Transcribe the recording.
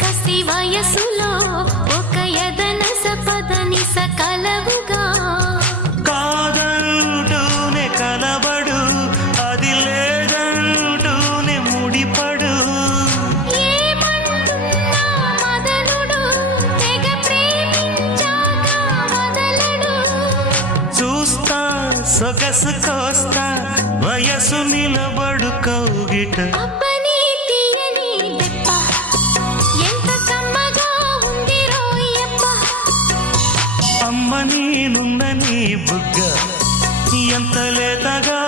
కసి వయసులో ఒక యదన సపదని సకలవుగా కాదంటూనే కలబడు అది లేదంటూనే ముడిపడు ఏమంటున్నా మదనుడు తెగ ప్రేమించాక వదలడు చూస్తా సొగసు కోస్తా వయసు నిలబడు కౌగిట అబ్బని తీయని దెప్ప ఎంత కమ్మగా ఉంది రోయప్ప అమ్మ నేనున్న నీ బుగ్గ ఎంత లేతగా